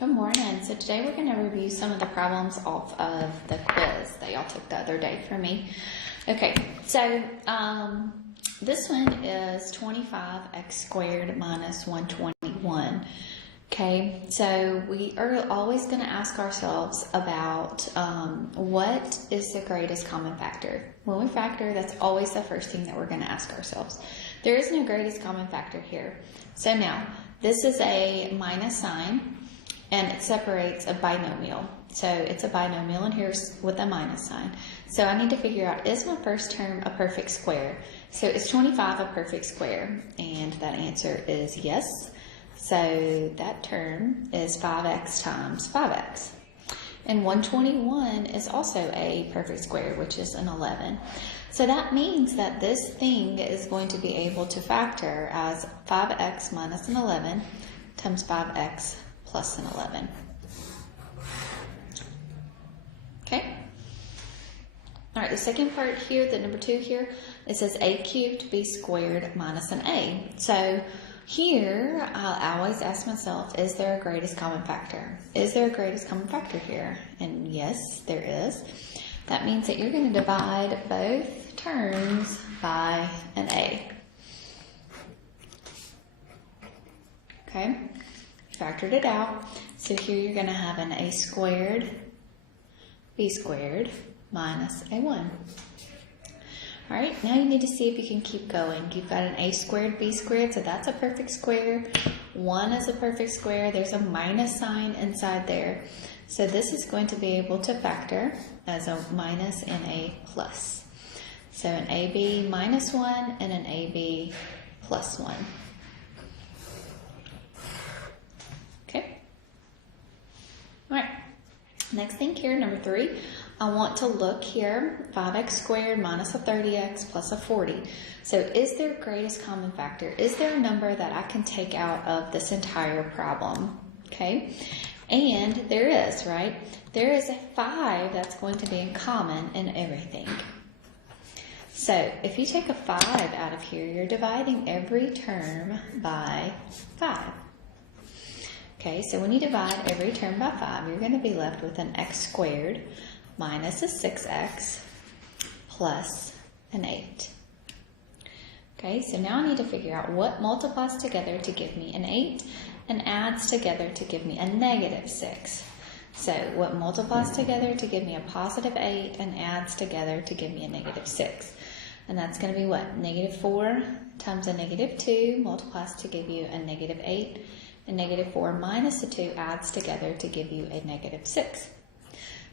Good morning. So today we're going to review some of the problems off of the quiz that y'all took the other day for me. Okay, so this one is 25x squared minus 121. Okay, so we are always going to ask ourselves about what is the greatest common factor. When we factor, that's always the first thing that we're going to ask ourselves. There is no greatest common factor here. So now, this is a minus sign, and it separates a binomial. So it's a binomial, and here's with a minus sign. So I need to figure out, is my first term a perfect square? So is 25 a perfect square? And that answer is yes. So that term is 5x times 5x. And 121 is also a perfect square, which is an 11. So that means that this thing is going to be able to factor as 5x minus an 11 times 5x plus an 11. Okay? All right, the second part here, the number 2 here, it says a cubed b squared minus an a. So here, I always ask myself, is there a greatest common factor? Is there a greatest common factor here? And yes, there is. That means that you're going to divide both terms by an a. Okay? Factored it out. So here you're going to have an a squared, b squared, minus a 1. All right, now you need to see if you can keep going. You've got an a squared, b squared, so that's a perfect square. 1 is a perfect square. There's a minus sign inside there. So this is going to be able to factor as a minus and a plus. So an ab minus 1 and an ab plus 1. Okay. All right. Next thing here, number 3, I want to look here, 5x squared minus a 30x plus a 40. So is there greatest common factor? Is there a number that I can take out of this entire problem? Okay. And there is, right? There is a 5 that's going to be in common in everything. So if you take a 5 out of here, you're dividing every term by 5. Okay, so when you divide every term by 5, you're going to be left with an x squared minus a 6x plus an 8. Okay, so now I need to figure out what multiplies together to give me an 8 and adds together to give me a negative 6. So what multiplies together to give me a positive 8 and adds together to give me a negative 6? And that's going to be what? Negative 4 times a negative 2 multiplies to give you a negative 8. And negative 4 minus a 2 adds together to give you a negative 6.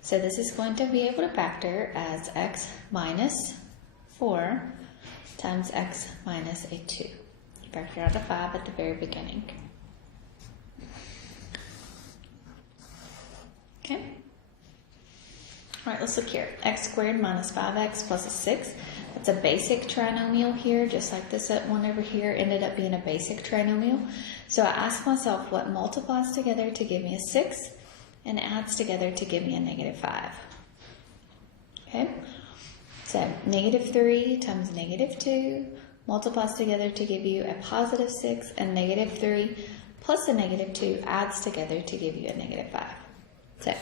So this is going to be able to factor as x minus 4 times x minus a 2. You factor out a 5 at the very beginning. Okay. All right, let's look here. X squared minus 5x plus a 6. That's a basic trinomial here, just like this one over here ended up being a basic trinomial. So I ask myself what multiplies together to give me a 6 and adds together to give me a negative 5. Okay? So negative 3 times negative 2 multiplies together to give you a positive 6, and negative 3 plus a negative 2 adds together to give you a negative 5. So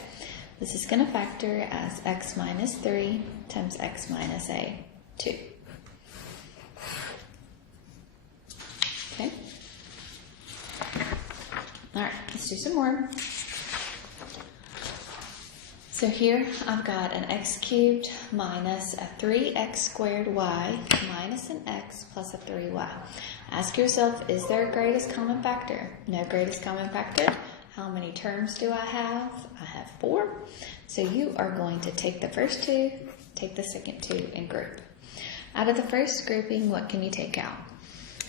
this is going to factor as x minus 3 times x minus a 2. Okay. All right, let's do some more. So here I've got an x cubed minus a 3x squared y minus an x plus a 3y. Ask yourself, is there a greatest common factor? No greatest common factor. How many terms do I have? I have 4. So you are going to take the first 2, take the second 2, and group. Out of the first grouping, what can you take out?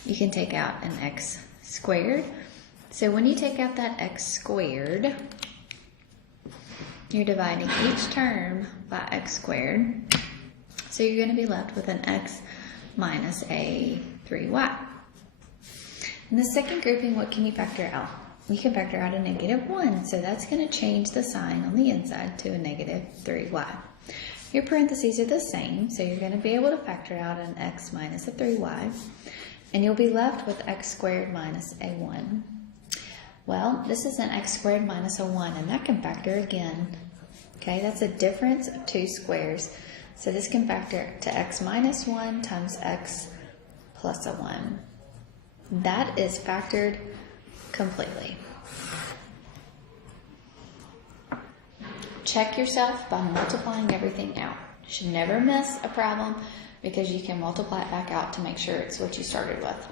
You can take out an x squared. So when you take out that x squared, you're dividing each term by x squared. So you're going to be left with an x minus a 3y. In the second grouping, what can you factor out? You can factor out a negative 1. So that's going to change the sign on the inside to a negative 3y. Your parentheses are the same, so you're going to be able to factor out an x minus a 3y. And you'll be left with x squared minus a 1. Well, this is an x squared minus a 1, and that can factor again. Okay, that's a difference of two squares. So this can factor to x minus 1 times x plus a 1. That is factored completely. Check yourself by multiplying everything out. You should never miss a problem because you can multiply it back out to make sure it's what you started with.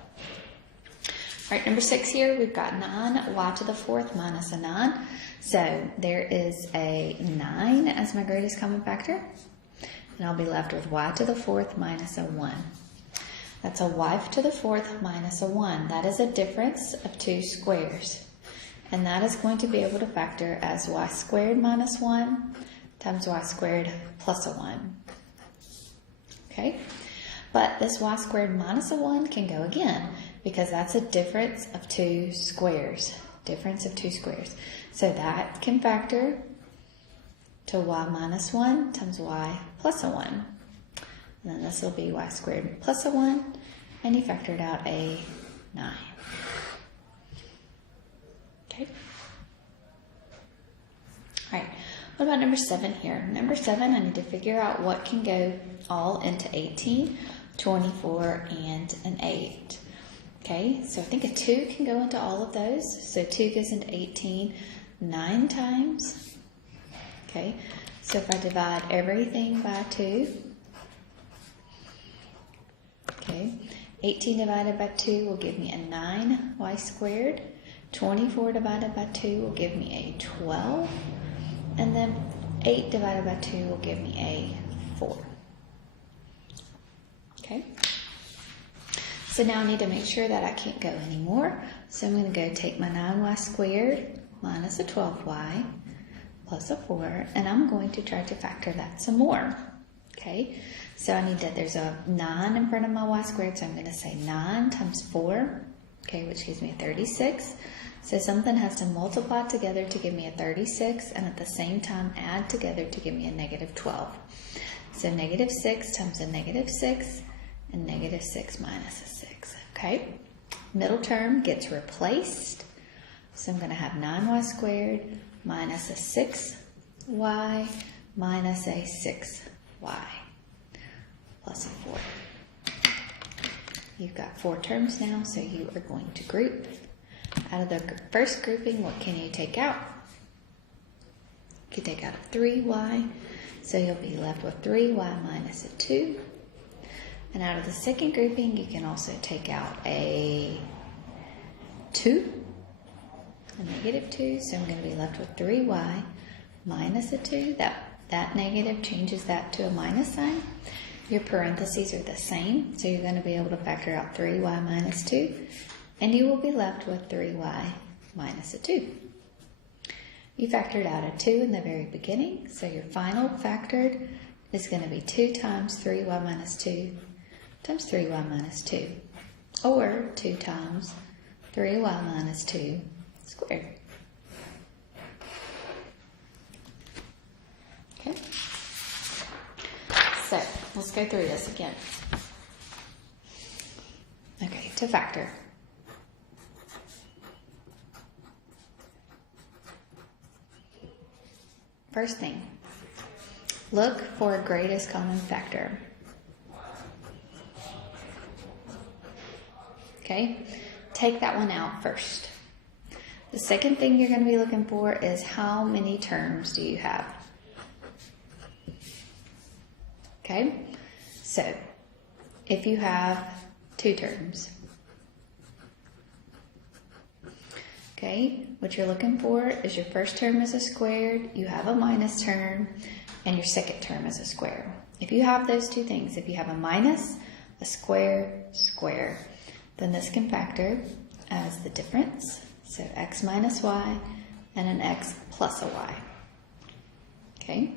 All right, number 6 here, we've got 9y to the 4th minus a 9. So there is a 9 as my greatest common factor. And I'll be left with y to the 4th minus a 1. That's a y to the 4th minus a 1. That is a difference of two squares. And that is going to be able to factor as y squared minus 1 times y squared plus a 1. Okay? But this y squared minus a 1 can go again because that's a difference of two squares. Difference of two squares. So that can factor to y minus 1 times y plus a 1. And then this will be y squared plus a 1, and you factored out a 9. Okay. All right. What about number 7 here? Number 7, I need to figure out what can go all into 18, 24, and an 8. Okay, so I think a 2 can go into all of those. So 2 goes into 18 9 times. Okay, so if I divide everything by 2, okay, 18 divided by 2 will give me a 9y squared. 24 divided by 2 will give me a 12. And then 8 divided by 2 will give me a 4. Okay. So now I need to make sure that I can't go anymore. So I'm going to go take my 9y squared minus a 12y plus a 4, and I'm going to try to factor that some more. Okay, so I need that there's a 9 in front of my y squared, so I'm going to say 9 times 4, okay, which gives me a 36. So something has to multiply together to give me a 36, and at the same time add together to give me a negative 12. So negative 6 times a negative 6, and negative 6 minus a 6. Okay, middle term gets replaced. So I'm going to have 9y squared minus a 6y minus a 6y plus a 4. You've got 4 terms now, so you are going to group. Out of the first grouping, what can you take out? You can take out a 3y, so you'll be left with 3y minus a 2. And out of the second grouping, you can also take out a 2, a negative 2. So I'm going to be left with 3y minus a 2. That negative changes that to a minus sign. Your parentheses are the same, so you're going to be able to factor out 3y minus 2. And you will be left with 3y minus a 2. You factored out a 2 in the very beginning, so your final factored is going to be 2 times 3y minus 2 times 3y minus 2, or 2 times 3y minus 2 squared. Okay, so let's go through this again. Okay, to factor. First thing, look for greatest common factor. Okay, take that one out first. The second thing you're going to be looking for is how many terms do you have? Okay, so if you have 2 terms, okay, what you're looking for is your first term is a squared, you have a minus term, and your second term is a square. If you have those 2 things, if you have a minus, a square, square, then this can factor as the difference. So x minus y and an x plus a y. Okay?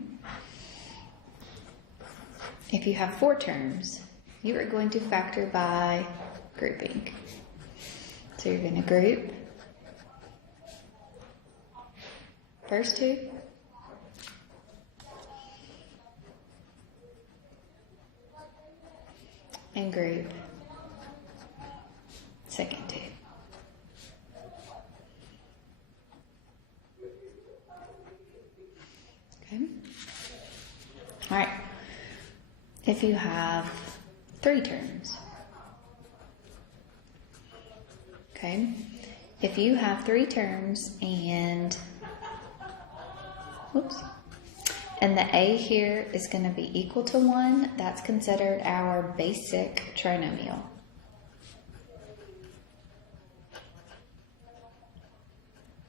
If you have 4 terms, you are going to factor by grouping. So you're going to group first 2, and group second 2. if you have 3 terms? Okay, if you have 3 terms and, and the a here is going to be equal to 1, that's considered our basic trinomial.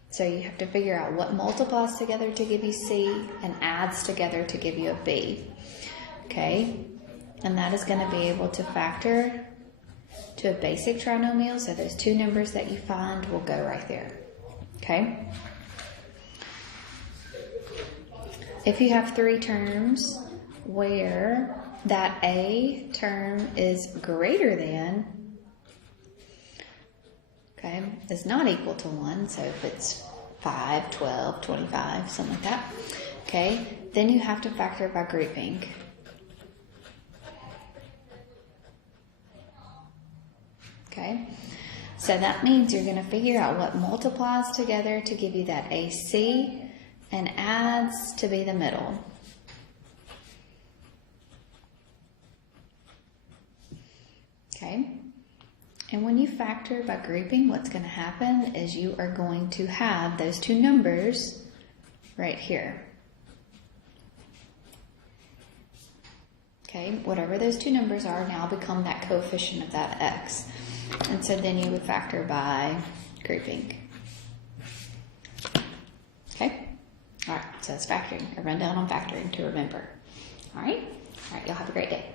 So you have to figure out what multiplies together to give you C and adds together to give you a B. Okay, and that is going to be able to factor to a basic trinomial, so those 2 numbers that you find will go right there. Okay? If you have 3 terms where that A term is greater than, okay, is not equal to 1, so if it's 5, 12, 25, something like that, okay, then you have to factor by grouping. Okay, so that means you're going to figure out what multiplies together to give you that AC and adds to be the middle. Okay, and when you factor by grouping, what's going to happen is you are going to have those 2 numbers right here. Okay, whatever those 2 numbers are now become that coefficient of that x. And so then you would factor by grouping. Okay? All right, so that's factoring. A rundown on factoring to remember. All right? All right, y'all have a great day.